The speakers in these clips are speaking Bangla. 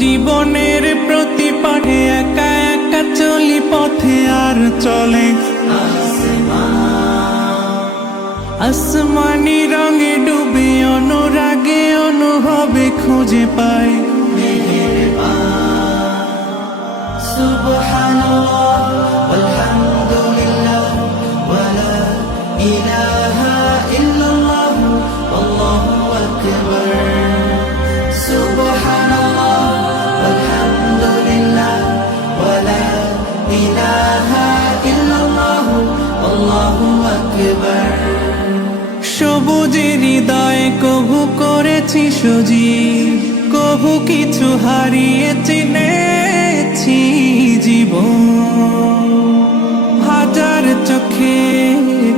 জীবনের প্রতি পাঠে একা একা চলি পথে আর চলে আসমানি রঙে ডুবে অনুরাগে অনুভবে খুঁজে পাই সুবহানাল্লাহ আলহামদুলিল্লাহ ওয়ালা ইলাহা ইল্লাল্লাহ আল্লাহু আকবার সুবহানাল্লাহ আলহামদুলিল্লাহ ওয়ালা ইলাহা ইল্লাল্লাহ আল্লাহু আকবার সবুজের হৃদয়ে কভু করেছি সজীব কভু কিছু হারিয়ে চিনেছি জীবন হাজার চোখে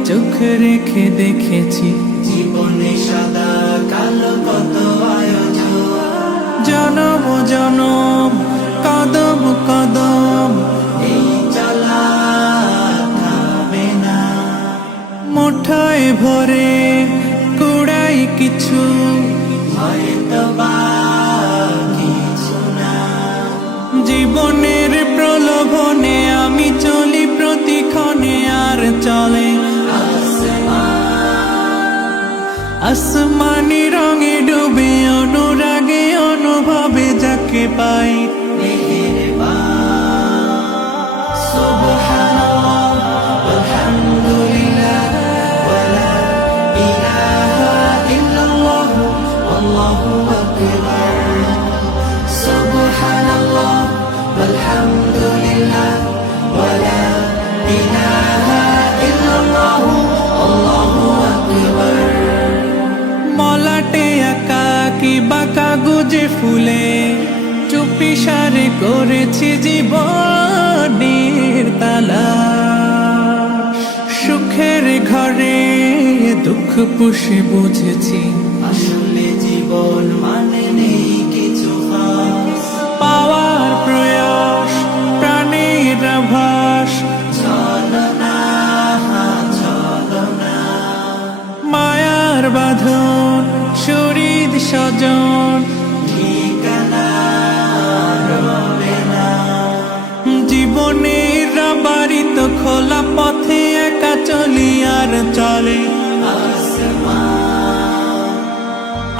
চোখ রেখে দেখেছি জীবনে সাদা কালো কত আয়োজন জনম জনম কদম কদম এই চলা থামে না মুঠোয় ভরে কুড়াই কিছু হয়তো বা কিছু না জীবনের প্রলোভনে আমি চলি প্রতিক্ষণে আর চলে আসমানি রঙে ডুবে অনুরাগে অনুভবে যাকে পাই Allahu Akbar Subhanallah walhamdulillah wala ilaha illallah Allahu Akbar মলাটে আঁকা কি বাঁকা গুজে ফুলে চুপি সারে করেছি জীবনের তালা সুখের ঘরে দুঃখ পুষে বুঝেছি আসলে জীবন মানে নেই কিছু খাস পাওয়ার প্রয়াস প্রাণের আভাস চলো না মায়ার বাঁধন শরীর স্বজন ঠিকানা রবে না জীবনের বাড়িত খোলা পথে একা চলি আর চলে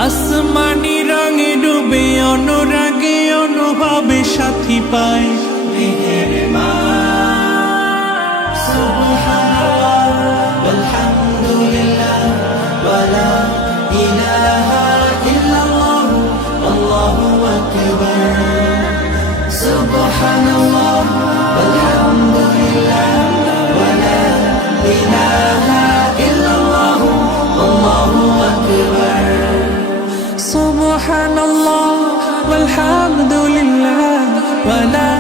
আসমানি রঙে ডুবে অনুরাগে অনুভবে সাথী পাই সুবহানাল্লাহ আলহামদুলিল্লাহ ওয়ালা ইলাহা ইল্লাল্লাহ আল্লাহু আকবার সুবহানাল্লাহ আলহামদুলিল্লাহ ওয়ালা ইলাহা ইল্লাল্লাহ আল্লাহু আকবার سبحان الله والحمد لله ولا